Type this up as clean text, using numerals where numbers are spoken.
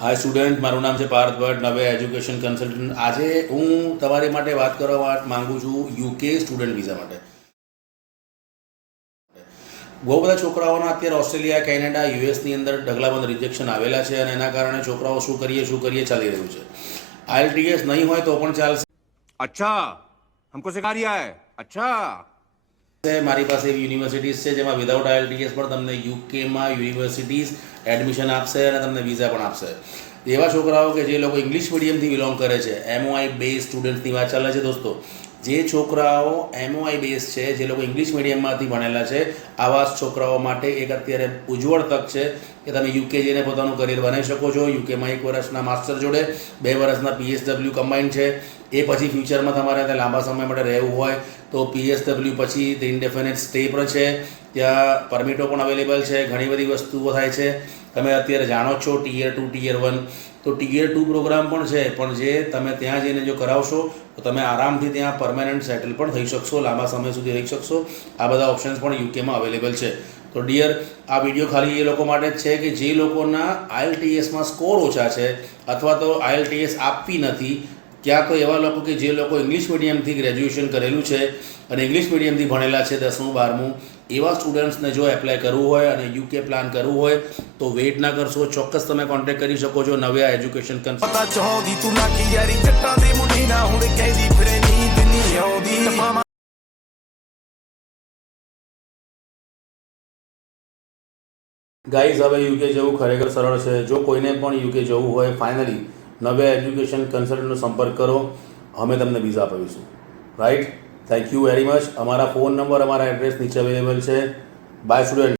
હાય student, મારું નામ છે પાર્થ ભટ્ટ, નવે એજ્યુકેશન કન્સલ્ટન્ટ. આજે હું તમારી માટે વાત કરવા માંગુ છું યુકે સ્ટુડન્ટ વિઝા માટે. બહુ બધા છોકરાઓના અત્યારે ઓસ્ટ્રેલિયા, કેનેડા, યુએસની અંદર ઢગલાબંધ રિજેક્શન આવેલા છે અને એના કારણે છોકરાઓ શું કરીએ ચાલી રહ્યું છે. IELTS નહીં હોય તો પણ ચાલશે. अच्छा हमको सिखा रिया है. अच्छा મારી પાસે એવી યુનિવર્સિટીઝ છે જેમાં વિધાઉટ IELTS પણ તમને યુકેમાં યુનિવર્સિટીઝ એડમિશન આપશે અને તમને વિઝા પણ આપશે. એવા છોકરાઓ કે જે લોકો ઇંગ્લિશ મીડિયમથી બિલોંગ કરે છે, MOI બેઝ સ્ટુડન્ટ્સની વાત ચાલે છે દોસ્તો. જે છોકરાઓ MOI બેઝ છે, જે લોકો ઇંગ્લિશ મીડિયમમાંથી ભણેલા છે, આવા છોકરાઓ માટે એક અત્યારે ઉજ્જવળ તક છે કે તમે યુકે જઈને પોતાનું કરિયર બનાવી શકો છો. યુકેમાં 1 વર્ષના માસ્ટર જોડે 2 વર્ષના PSW કમ્બાઇન્ડ છે. એ પછી ફ્યુચરમાં તમારે ત્યાં લાંબા સમય માટે રહેવું હોય તો PSW પછી તે ઇન્ડેફિનેટ સ્ટે પણ છે. ત્યાં પરમિટો પણ અવેલેબલ છે. ઘણી બધી વસ્તુઓ થાય છે. તમે અત્યારે જાણો છો Tier 2, Tier 1. તો Tier 2 પ્રોગ્રામ પણ છે, પણ જે તમે ત્યાં જઈને જો કરાવશો તો તમે આરામથી ત્યાં પરમેનન્ટ સેટલ પણ થઈ શકશો, લાંબા સમય સુધી રહી શકશો. આ બધા ઓપ્શન્સ પણ યુકેમાં અવેલેબલ છે. તો ડિયર, આ વિડીયો ખાલી એ લોકો માટે જ છે કે જે લોકોના IELTSમાં સ્કોર ઓછા છે અથવા તો IELTS આપવી નથી, ક્યાં તો એવા લોકો કે જે લોકો ઇંગ્લિશ મીડિયમથી ગ્રેજ્યુએશન કરેલું છે અને ઇંગ્લિશ મીડિયમથી ભણેલા છે 10મું 12મું, એવા સ્ટુડન્ટ્સને જો એપ્લાય કરવું હોય અને યુકે પ્લાન કરવું હોય તો વેઇટ ના કરશો. ચોક્કસ તમે કોન્ટેક્ટ કરી શકો છો નવ્યા એજ્યુકેશન ગાઈઝ. હવે યુકે જવું ખરેખર સરળ છે. જો કોઈને પણ યુકે જવું હોય, ફાઇનલી નવ્યા એજ્યુકેશન કન્સલ્ટન્ટનો સંપર્ક કરો, અમે તમને વિઝા અપાવીશું. Right? Thank you very much. અમારા ફોન નંબર, અમારા એડ્રેસ નીચે અવેલેબલ છે. Bye student.